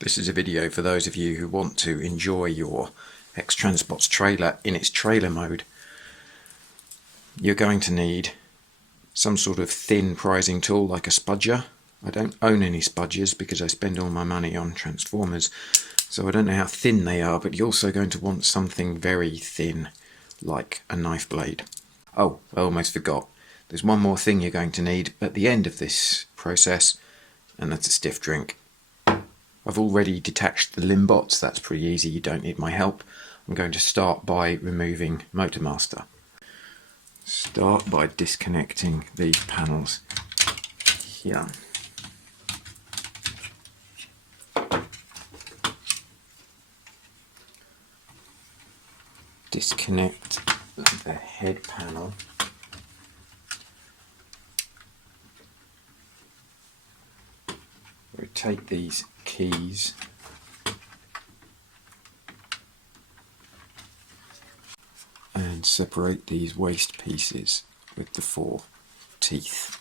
This is a video for those of you who want to enjoy your X Transbots trailer in its trailer mode. You're going to need some sort of thin prising tool like a spudger. I don't own any spudgers because I spend all my money on transformers, so I don't know how thin they are, but you're also going to want something very thin like a knife blade. Oh, I almost forgot. There's one more thing you're going to need at the end of this process, and that's a stiff drink. I've already detached the limbots, that's pretty easy, you don't need my help. I'm going to start by removing MotorMaster. Start by disconnecting these panels here. Disconnect the head panel. Rotate these keys and separate these waste pieces with the 4 teeth.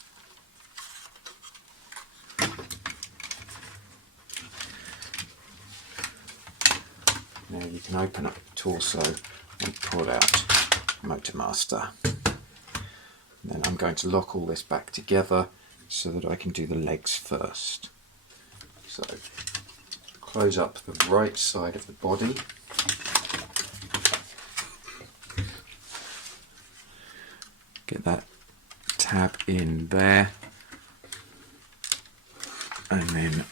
Now you can open up the torso and pull out MotorMaster. Then I'm going to lock all this back together so that I can do the legs first. So close up the right side of the body. Get that tab in there, and then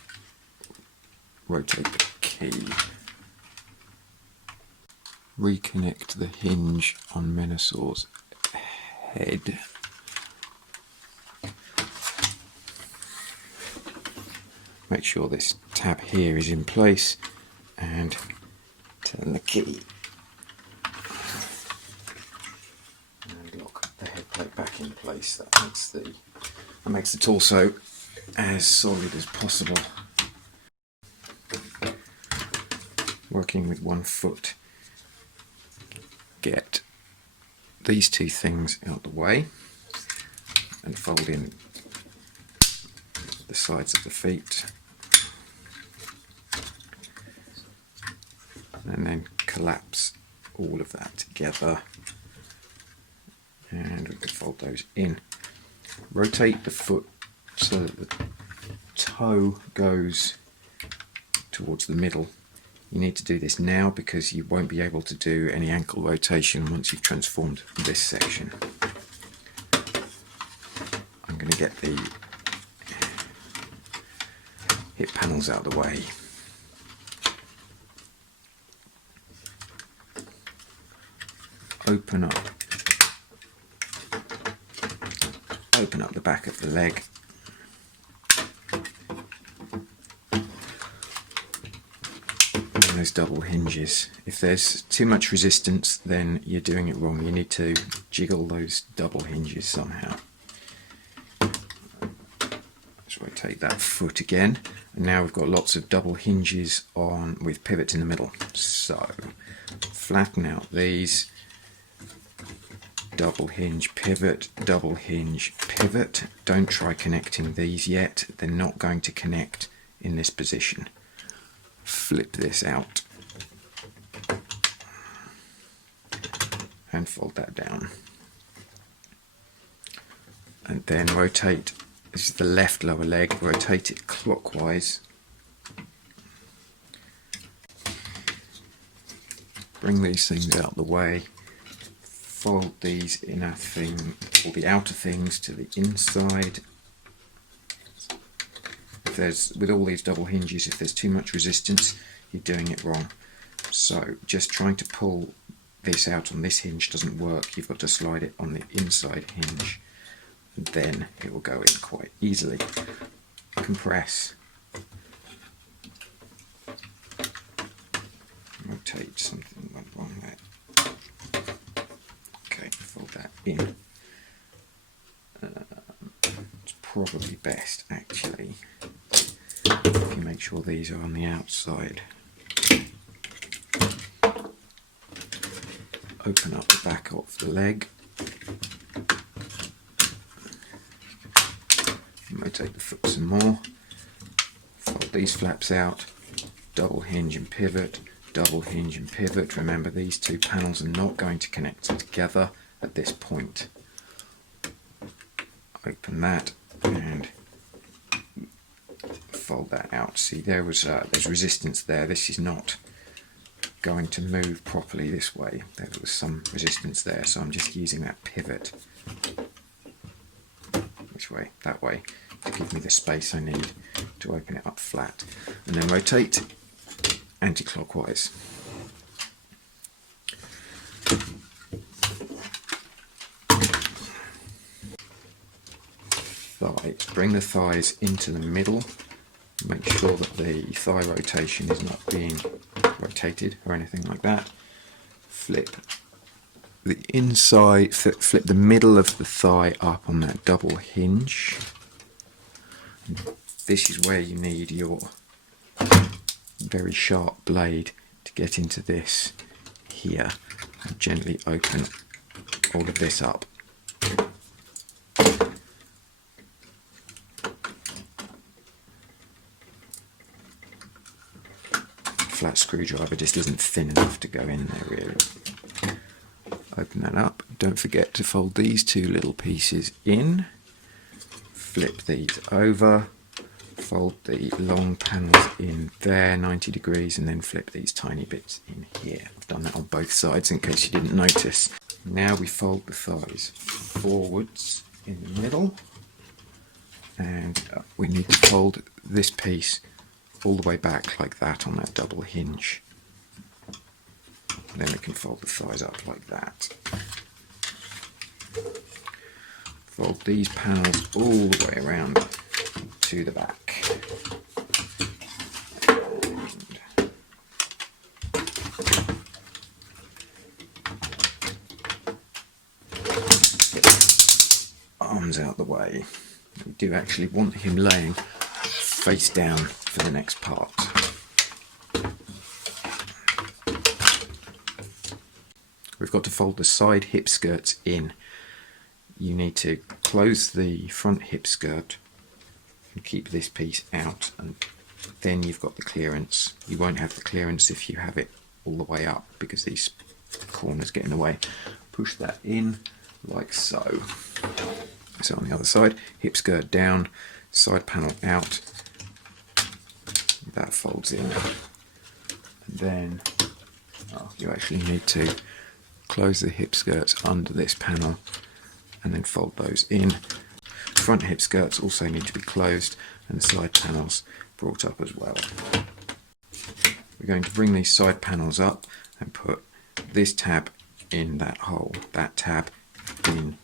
rotate the key. Reconnect the hinge on Menasor's head. Make sure this tab here is in place and turn the key. And lock the head plate back in place. That makes the torso as solid as possible. Working with one foot. Get these 2 things out the way and fold in the sides of the feet, and then collapse all of that together, and we can fold those in. Rotate the foot so that the toe goes towards the middle. You need to do this now because you won't be able to do any ankle rotation once you've transformed this section. I'm going to get the hip panels out of the way. Open up the back of the leg. And those double hinges. If there's too much resistance, then you're doing it wrong. You need to jiggle those double hinges somehow. Let's rotate that foot again. And now we've got lots of double hinges on with pivots in the middle. So flatten out these. Double hinge, pivot, double hinge, pivot. Don't try connecting these yet. They're not going to connect in this position. Flip this out and fold that down. And then rotate, this is the left lower leg, rotate it clockwise. Bring these things out the way. Fold these inner thing, or the outer things to the inside. If there's, with all these double hinges, if there's too much resistance, you're doing it wrong. So just trying to pull this out on this hinge doesn't work. You've got to slide it on the inside hinge, and then it will go in quite easily. Compress. Rotate, something went wrong there. Okay, fold that in. It's probably best actually if you make sure these are on the outside. Open up the back of the leg. Rotate the foot some more. Fold these flaps out double hinge and pivot, double hinge and pivot. Remember, these two panels are not going to connect together at this point. Open that and fold that out. See, there's resistance there. This is not going to move properly this way. There was some resistance there, so I'm just using that pivot this way, that way, to give me the space I need to open it up flat. And then rotate anti-clockwise. Thighs. Bring the thighs into the middle. Make sure that the thigh rotation is not being rotated or anything like that. Flip the inside, flip the middle of the thigh up on that double hinge. This is where you need your very sharp blade to get into this here and gently open all of this up. Flat screwdriver just isn't thin enough to go in there really. Open that up. Don't forget to fold these two little pieces in. Flip these over. Fold the long panels in there 90 degrees and then flip these tiny bits in here. I've done that on both sides in case you didn't notice. Now we fold the thighs forwards in the middle, and we need to fold this piece all the way back like that on that double hinge. And then we can fold the thighs up like that. Fold these panels all the way around to the back. Arms out the way. We do actually want him laying face down for the next part. We've got to fold the side hip skirts in. You need to close the front hip skirt and keep this piece out, and then you've got the clearance. You won't have the clearance if you have it all the way up because these corners get in the way. Push that in like so. So on the other side, hip skirt down, side panel out. That folds in. And then you actually need to close the hip skirts under this panel and then fold those in. Front hip skirts also need to be closed and the side panels brought up as well. We're going to bring these side panels up and put this tab in that hole, that tab in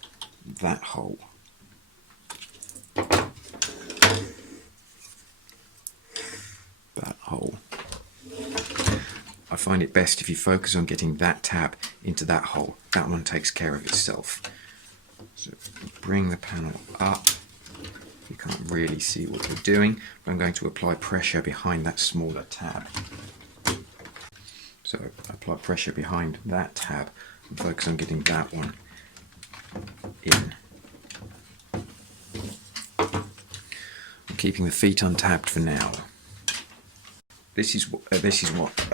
that hole. That hole. I find it best if you focus on getting that tab into that hole. That one takes care of itself. So bring the panel up. You can't really see what we're doing, but I'm going to apply pressure behind that smaller tab. So apply pressure behind that tab and focus on getting that one in. I'm keeping the feet untabbed for now. This is what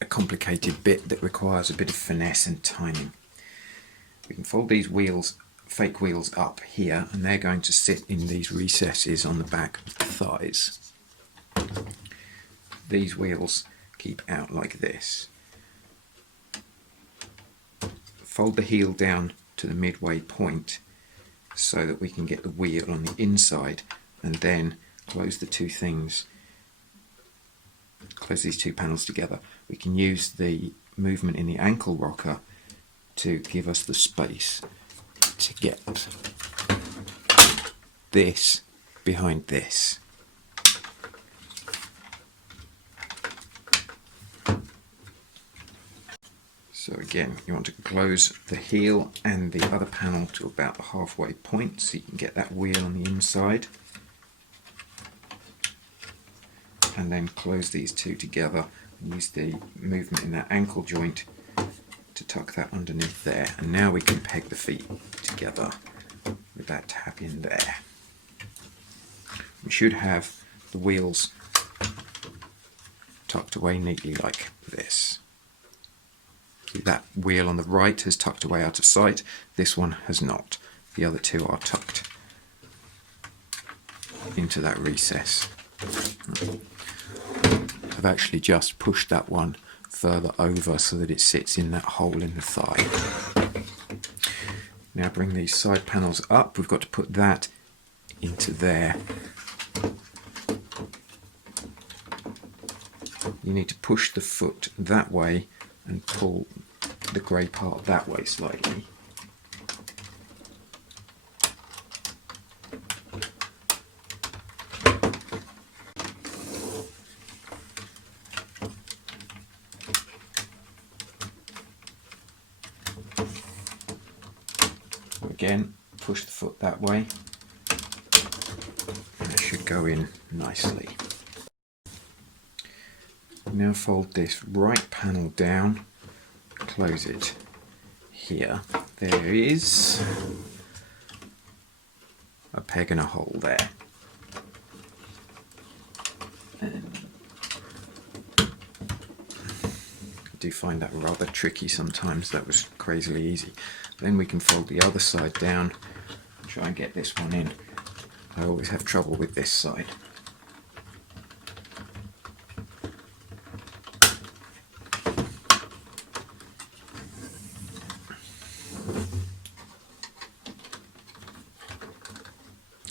a complicated bit that requires a bit of finesse and timing. We can fold these wheels, fake wheels, up here, and they're going to sit in these recesses on the back of the thighs. These wheels keep out like this. Fold the heel down to the midway point so that we can get the wheel on the inside, and then close the two things. Close these two panels together. We can use the movement in the ankle rocker to give us the space to get this behind this. So again, you want to close the heel and the other panel to about the halfway point so you can get that wheel on the inside. And then close these two together and use the movement in that ankle joint to tuck that underneath there. And now we can peg the feet together with that tab in there. We should have the wheels tucked away neatly like this. That wheel on the right has tucked away out of sight, this one has not. The other two are tucked into that recess. I've actually just pushed that one further over so that it sits in that hole in the thigh. Now bring these side panels up, we've got to put that into there. You need to push the foot that way and pull the grey part that way slightly. Again, push the foot that way, and it should go in nicely. Now fold this right panel down, close it here. There is a peg and a hole there. And I do find that rather tricky sometimes. That was crazily easy. Then we can fold the other side down, try and get this one in. I always have trouble with this side.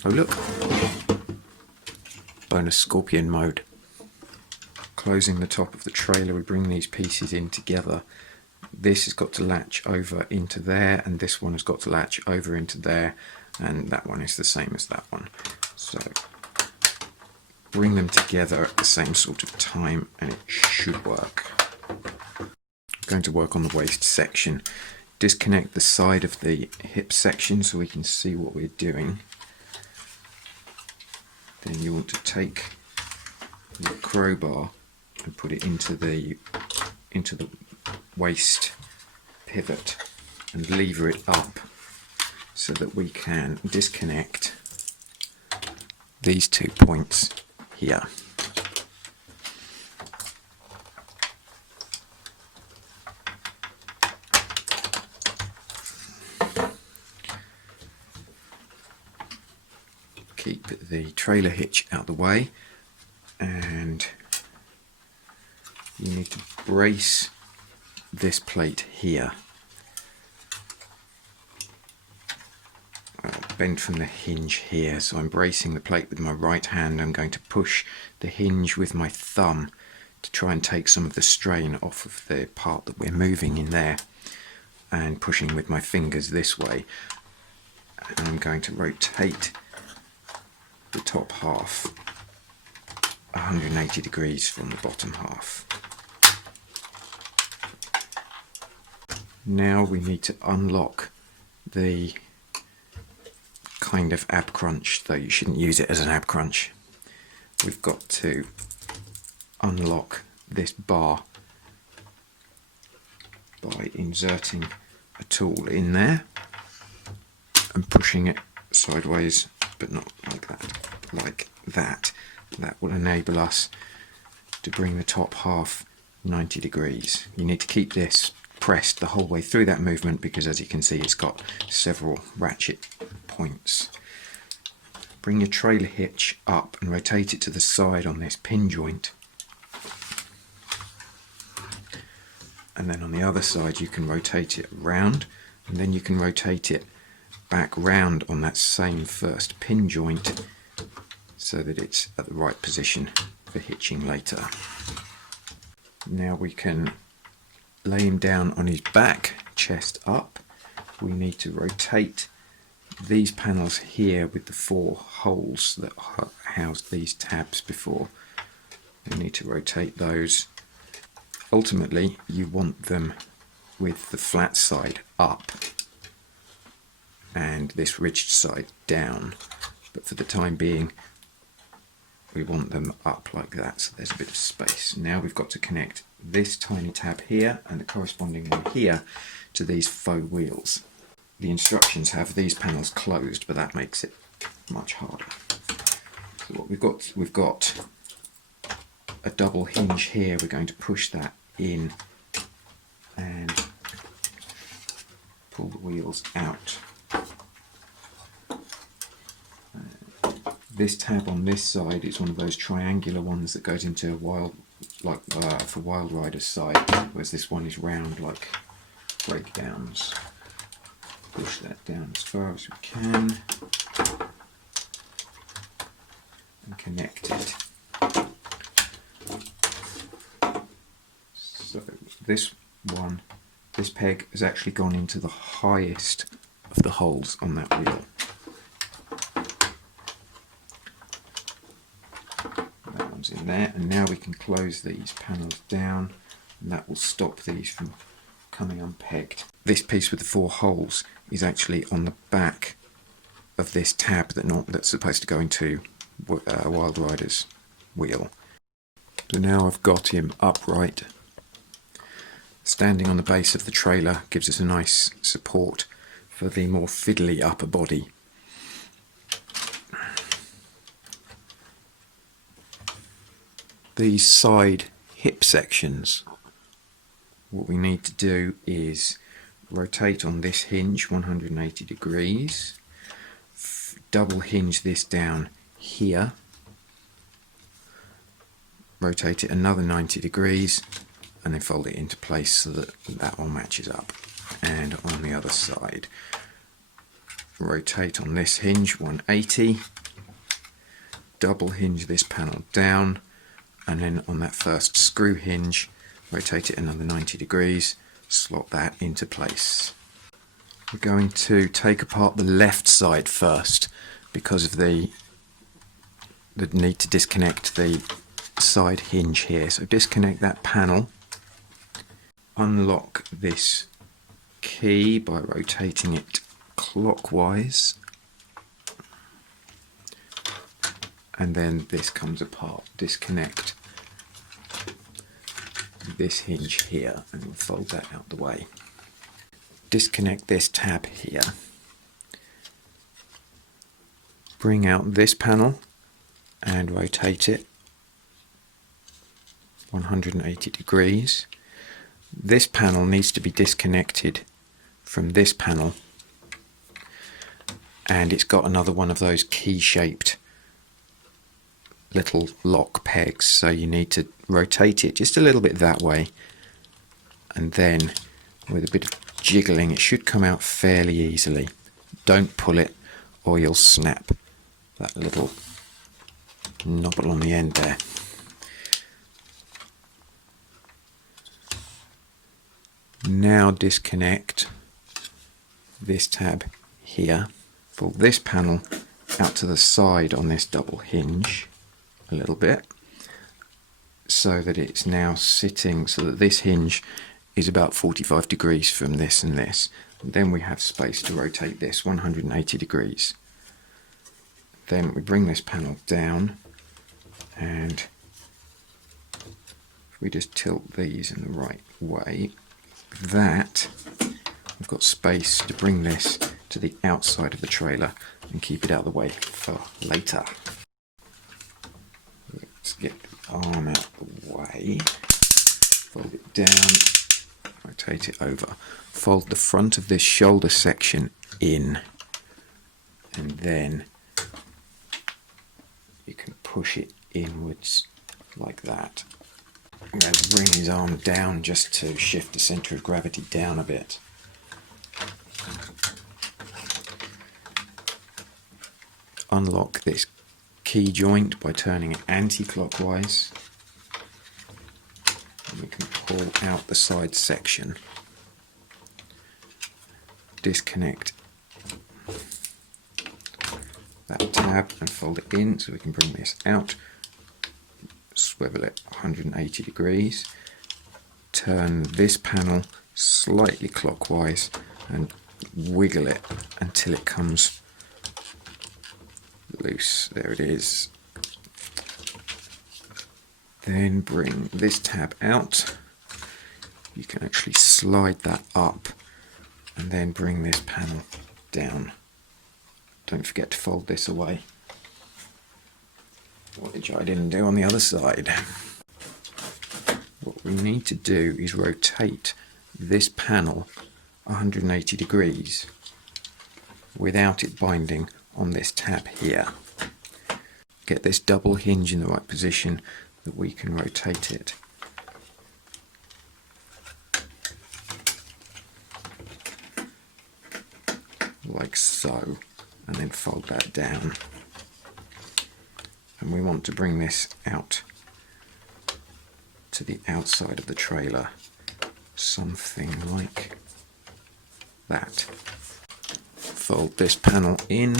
Oh look, bonus scorpion mode. Closing the top of the trailer, we bring these pieces in together. This has got to latch over into there, and this one has got to latch over into there, and that one is the same as that one. So bring them together at the same sort of time and it should work. I'm going to work on the waist section. Disconnect the side of the hip section so we can see what we're doing. Then you want to take your crowbar and put it into the waist pivot and lever it up so that we can disconnect these 2 points here. Keep the trailer hitch out of the way, and you need to brace this plate here. Bend from the hinge here, so I'm bracing the plate with my right hand. I'm going to push the hinge with my thumb to try and take some of the strain off of the part that we're moving in there, and pushing with my fingers this way. And I'm going to rotate the top half 180 degrees from the bottom half. Now we need to unlock the kind of ab crunch, though you shouldn't use it as an ab crunch. We've got to unlock this bar by inserting a tool in there and pushing it sideways, but not like that, like that. That will enable us to bring the top half 90 degrees. You need to keep this pressed the whole way through that movement because, as you can see, it's got several ratchet points. Bring your trailer hitch up and rotate it to the side on this pin joint, and then on the other side you can rotate it round, and then you can rotate it back round on that same first pin joint so that it's at the right position for hitching later. Now we can lay him down on his back, chest up. We need to rotate these panels here with the 4 holes that housed these tabs before. We need to rotate those. Ultimately, you want them with the flat side up and this ridged side down, but for the time being we want them up like that, so there's a bit of space. Now we've got to connect this tiny tab here and the corresponding one here to these faux wheels. The instructions have these panels closed, but that makes it much harder. So what we've got a double hinge here, we're going to push that in and pull the wheels out. This tab on this side is one of those triangular ones that goes into wild, like for Wild Rider's side, whereas this one is round like breakdowns. Push that down as far as we can and connect it. So this peg has actually gone into the highest of the holes on that wheel. That one's in there, and now we can close these panels down, and that will stop these from coming unpegged. This piece with the 4 holes is actually on the back of this tab that's supposed to go into Wild Rider's wheel. So now I've got him upright. Standing on the base of the trailer gives us a nice support for the more fiddly upper body. These side hip sections, what we need to do is rotate on this hinge 180 degrees, double hinge this down here, rotate it another 90 degrees, and then fold it into place so that that all matches up. And on the other side, rotate on this hinge 180, double hinge this panel down, and then on that first screw hinge, rotate it another 90 degrees, slot that into place. We're going to take apart the left side first because of the need to disconnect the side hinge here. So disconnect that panel, unlock this key by rotating it clockwise, and then this comes apart. Disconnect this hinge here and we'll fold that out the way. Disconnect this tab here. Bring out this panel and rotate it 180 degrees. This panel needs to be disconnected from this panel, and it's got another one of those key-shaped little lock pegs, so you need to rotate it just a little bit that way, and then with a bit of jiggling it should come out fairly easily. Don't pull it or you'll snap that little knobble on the end there. Now disconnect this tab here, pull this panel out to the side on this double hinge a little bit so that it's now sitting so that this hinge is about 45 degrees from this and this. And then we have space to rotate this 180 degrees. Then we bring this panel down, and if we just tilt these in the right way, that we've got space to bring this to the outside of the trailer and keep it out of the way for later. Let's get the arm out of the way, fold it down, rotate it over, fold the front of this shoulder section in, and then you can push it inwards like that. I'm going to bring his arm down just to shift the centre of gravity down a bit. Unlock this key joint by turning it anti-clockwise, and we can pull out the side section. Disconnect that tab and fold it in so we can bring this out. Swivel it 180 degrees, turn this panel slightly clockwise and wiggle it until it comes loose. There it is. Then bring this tab out. You can actually slide that up and then bring this panel down. Don't forget to fold this away, which I didn't do on the other side. what we need to do is rotate this panel 180 degrees without it binding on this tab here. Get this double hinge in the right position that we can rotate it. Like so, and then fold that down. And we want to bring this out to the outside of the trailer, something like that. Fold this panel in,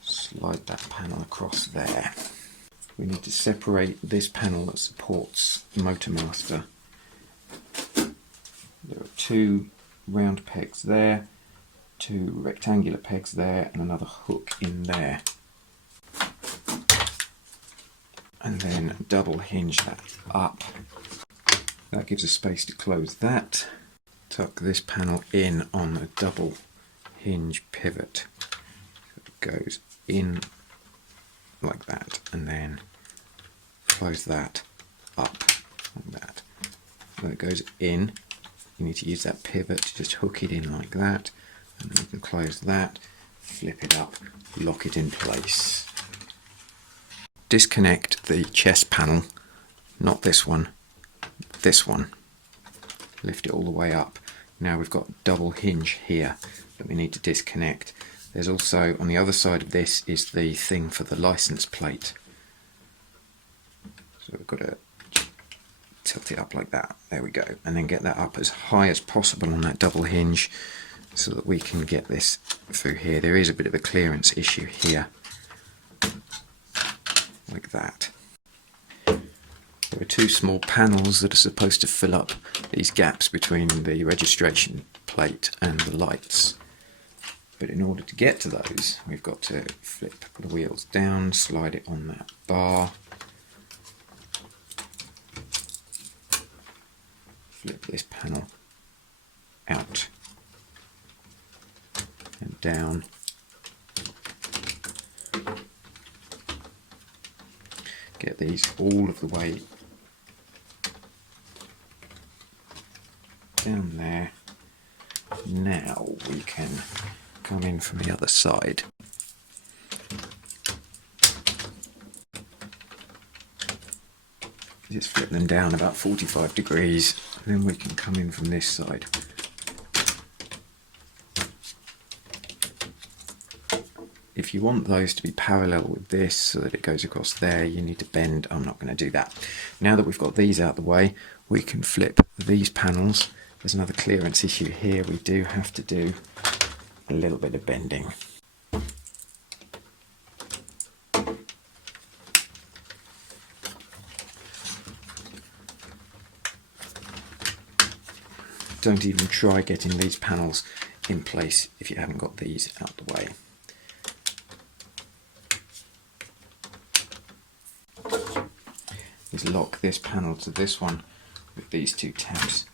slide that panel across there. We need to separate this panel that supports Motormaster. There are two round pegs there, two rectangular pegs there, and another hook in there. And then double hinge that up. That gives us space to close that. Tuck this panel in on a double hinge pivot. So it goes in like that, and then close that up like that. When it goes in, you need to use that pivot to just hook it in like that, and then you can close that, flip it up, lock it in place. Disconnect the chest panel, not this one, this one. Lift it all the way up. Now we've got double hinge here that we need to disconnect. There's also, on the other side of this, is the thing for the license plate. So we've got to tilt it up like that. There we go. And then get that up as high as possible on that double hinge so that we can get this through here. There is a bit of a clearance issue here. Like that. There are two small panels that are supposed to fill up these gaps between the registration plate and the lights. But in order to get to those, we've got to flip the wheels down, slide it on that bar, flip this panel out and down. Get these all of the way down there. Now we can come in from the other side. Just flip them down about 45 degrees, and then we can come in from this side. If you want those to be parallel with this so that it goes across there, you need to bend. I'm not going to do that. Now that we've got these out of the way, we can flip these panels. There's another clearance issue here. We do have to do a little bit of bending. Don't even try getting these panels in place if you haven't got these out of the way. Is lock this panel to this one with these two tabs.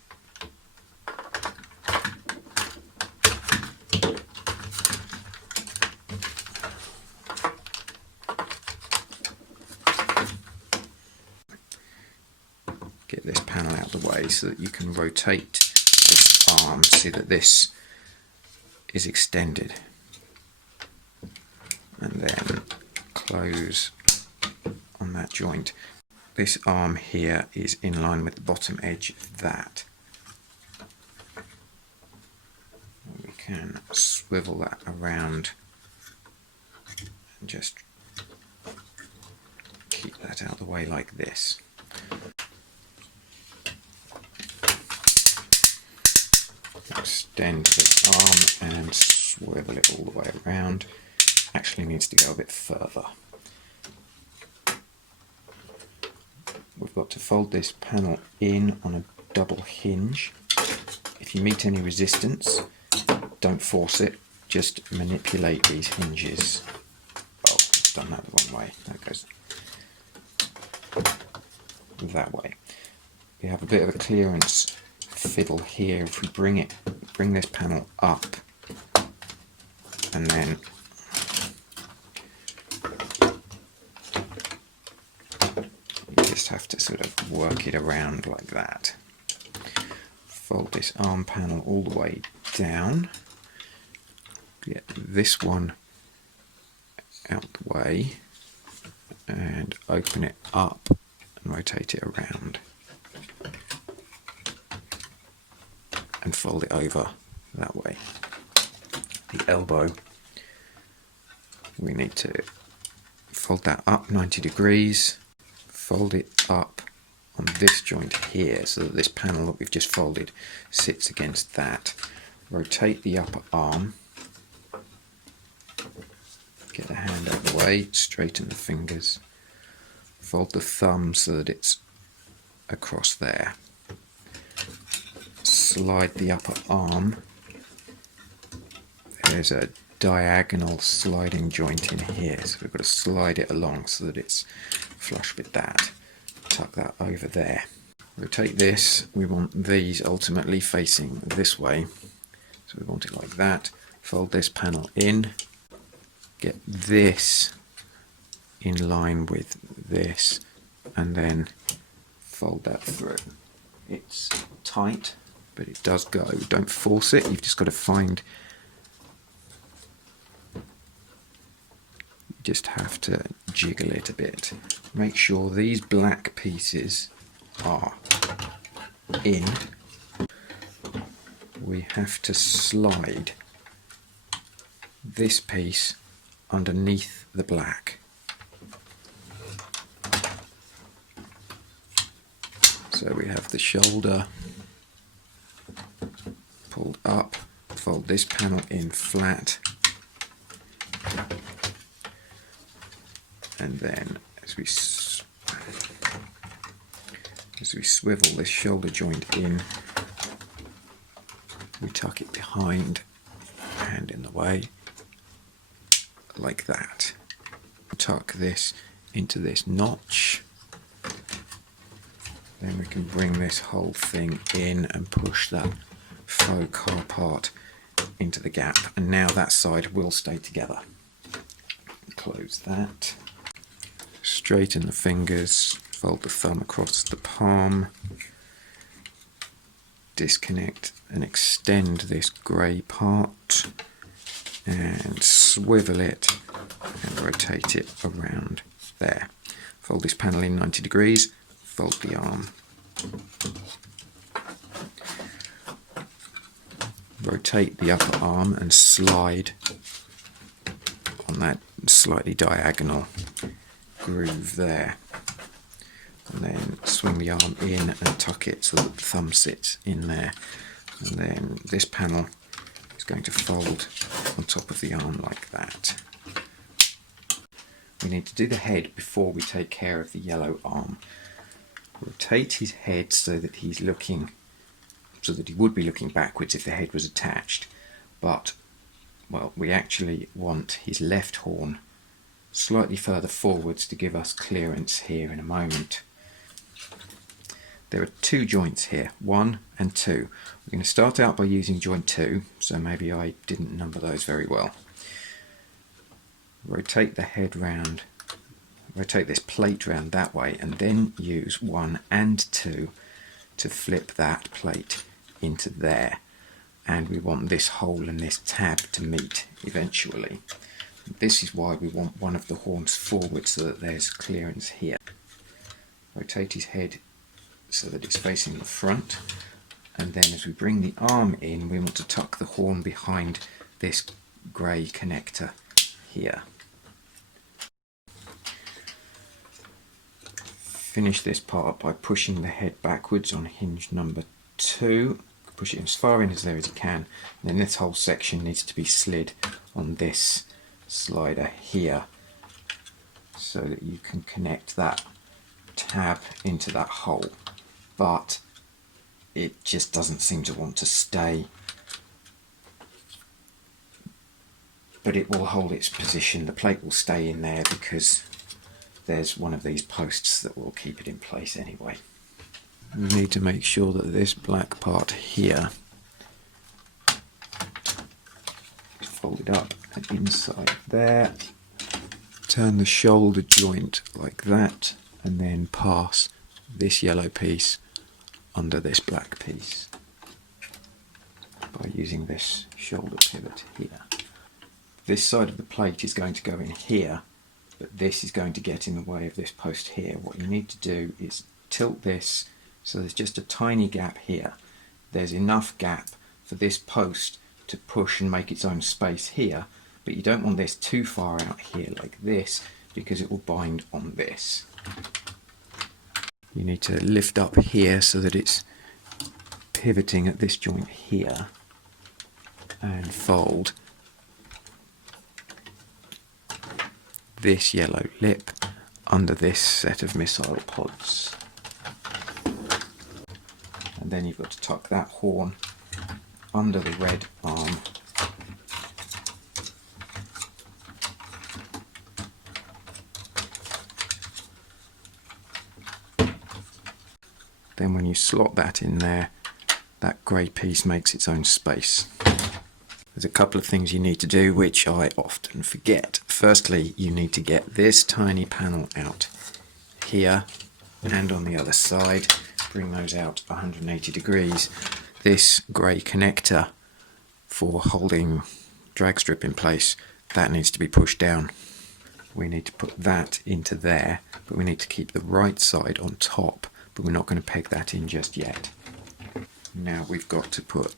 Get this panel out of the way so that you can rotate this arm, see that this is extended, and then close on that joint. This arm here is in line with the bottom edge of that. We can swivel that around and just keep that out of the way like this. Extend this arm and swivel it all the way around. Actually needs to go a bit further. We've got to fold this panel in on a double hinge. If you meet any resistance, don't force it, just manipulate these hinges. Oh, I've done that the wrong way. That goes that way. We have a bit of a clearance fiddle here. If we bring this panel up, and then you just have sort of work it around like that. Fold this arm panel all the way down. Get this one out the way and open it up and rotate it around. And fold it over that way. The elbow, we need to fold that up 90 degrees, fold it up on this joint here so that this panel that we've just folded sits against that. Rotate the upper arm, get the hand out of the way, straighten the fingers, fold the thumb so that it's across there. Slide the upper arm. There's a diagonal sliding joint in here, so we've got to slide it along so that it's flush with that. Tuck that over there. Rotate this. We want these ultimately facing this way, so we want it like that. Fold this panel in. Get this in line with this, and then fold that through. It's tight, but it does go. Don't force it, you've just got to find, you just have to jiggle it a bit. Make sure these black pieces are in. We have to slide this piece underneath the black. So we have the shoulder pulled up, fold this panel in flat, and then as we swivel this shoulder joint in, we tuck it behind, hand in the way, like that. Tuck this into this notch. Then we can bring this whole thing in and push that faux car part into the gap, and now that side will stay together. Close that. Straighten the fingers, fold the thumb across the palm, disconnect and extend this grey part, and swivel it and rotate it around there. Fold this panel in 90 degrees, fold the arm. Rotate the upper arm and slide on that slightly diagonal groove there. And then swing the arm in and tuck it so that the thumb sits in there. And then this panel is going to fold on top of the arm like that. We need to do the head before we take care of the yellow arm. Rotate his head so that he would be looking backwards if the head was attached, but well, we actually want his left horn slightly further forwards to give us clearance here in a moment. There are two joints here, 1 and 2. We're going to start out by using joint 2, so maybe I didn't number those very well. Rotate the head round, rotate this plate round that way, and then use 1 and 2 to flip that plate into there. And we want this hole and this tab to meet eventually. This is why we want one of the horns forward so that there's clearance here. Rotate his head so that it's facing the front, and then as we bring the arm in, we want to tuck the horn behind this grey connector here. Finish this part by pushing the head backwards on hinge number 2. Push it as far in as there as you can, and then this whole section needs to be slid on this slider here so that you can connect that tab into that hole, but it just doesn't seem to want to stay, but it will hold its position. The plate will stay in there because there's one of these posts that will keep it in place anyway. We need to make sure that this black part here is folded up and inside there. Turn the shoulder joint like that and then pass this yellow piece under this black piece by using this shoulder pivot here. This side of the plate is going to go in here, but this is going to get in the way of this post here. What you need to do is tilt this so there's just a tiny gap here. There's enough gap for this post to push and make its own space here, but you don't want this too far out here like this because it will bind on this. You need to lift up here so that it's pivoting at this joint here and fold this yellow lip under this set of missile pods. And then you've got to tuck that horn under the red arm then when you slot that in there, that grey piece makes its own space. There's a couple of things you need to do which I often forget. Firstly, you need to get this tiny panel out here and on the other side. Bring those out 180 degrees. This grey connector for holding drag strip in place, that needs to be pushed down. We need to put that into there, but we need to keep the right side on top, but we're not going to peg that in just yet. Now we've got to put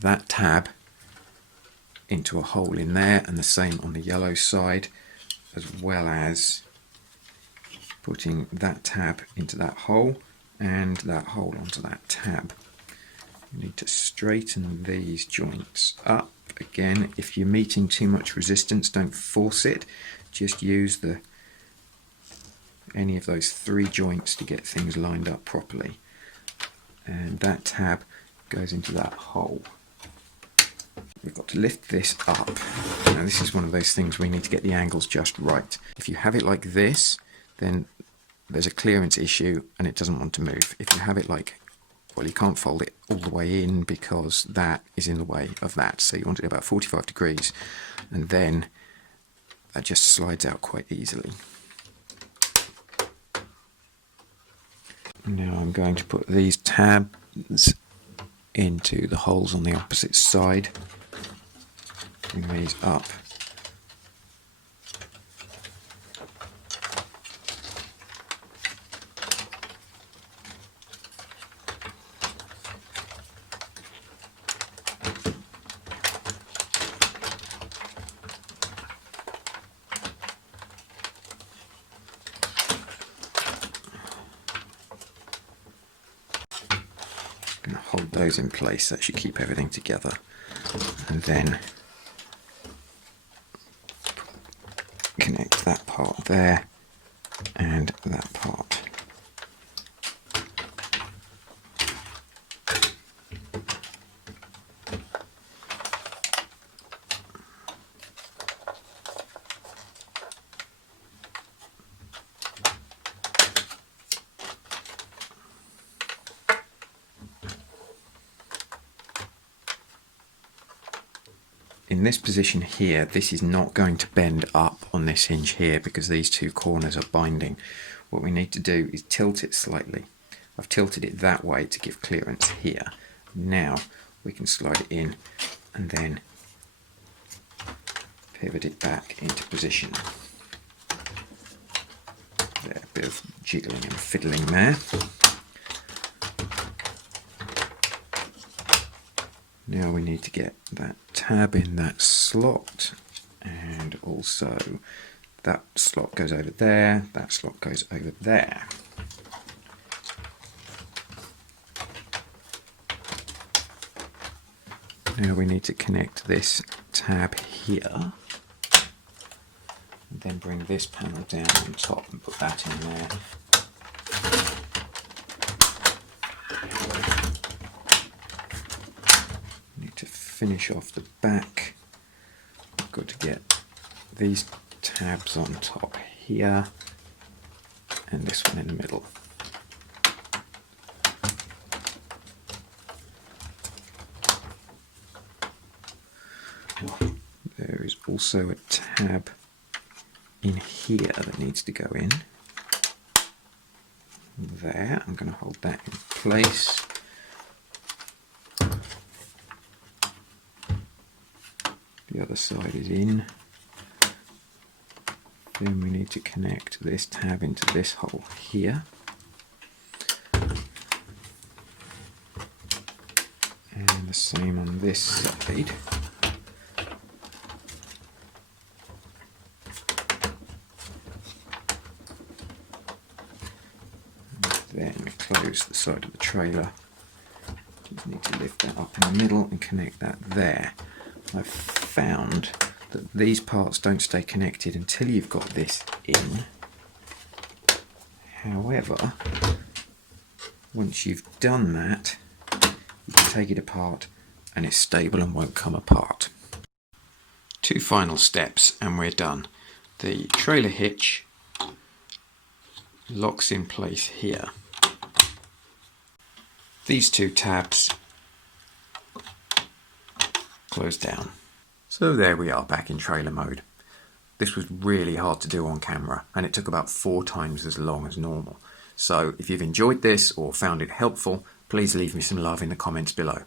that tab into a hole in there, and the same on the yellow side, as well as putting that tab into that hole and that hole onto that tab. You need to straighten these joints up. Again, if you're meeting too much resistance, don't force it, just use any of those three joints to get things lined up properly. And that tab goes into that hole. We've got to lift this up. Now this is one of those things where you need to get the angles just right. If you have it like this, then there's a clearance issue and it doesn't want to move. If you have it like, well, you can't fold it all the way in because that is in the way of that. So you want it about 45 degrees, and then that just slides out quite easily. Now I'm going to put these tabs into the holes on the opposite side. Bring these up. Going to hold those in place, that should keep everything together, and then connect that part there and that part. In this position here, this is not going to bend up on this hinge here because these two corners are binding. What we need to do is tilt it slightly. I've tilted it that way to give clearance here. Now we can slide it in and then pivot it back into position. There, a bit of jiggling and fiddling there. Now we need to get that tab in that slot, and also that slot goes over there, that slot goes over there. Now we need to connect this tab here, and then bring this panel down on top and put that in there. To finish off the back, I've got to get these tabs on top here and this one in the middle. There is also a tab in here that needs to go in. there. I'm going to hold that in place. The other side is in. Then we need to connect this tab into this hole here. And the same on this side. And then close the side of the trailer. Just need to lift that up in the middle and connect that there. I've found that these parts don't stay connected until you've got this in. However, once you've done that, you can take it apart and it's stable and won't come apart. 2 final steps and we're done. The trailer hitch locks in place here. These 2 tabs close down. So there we are, back in trailer mode. This was really hard to do on camera and it took about 4 times as long as normal. So if you've enjoyed this or found it helpful, please leave me some love in the comments below.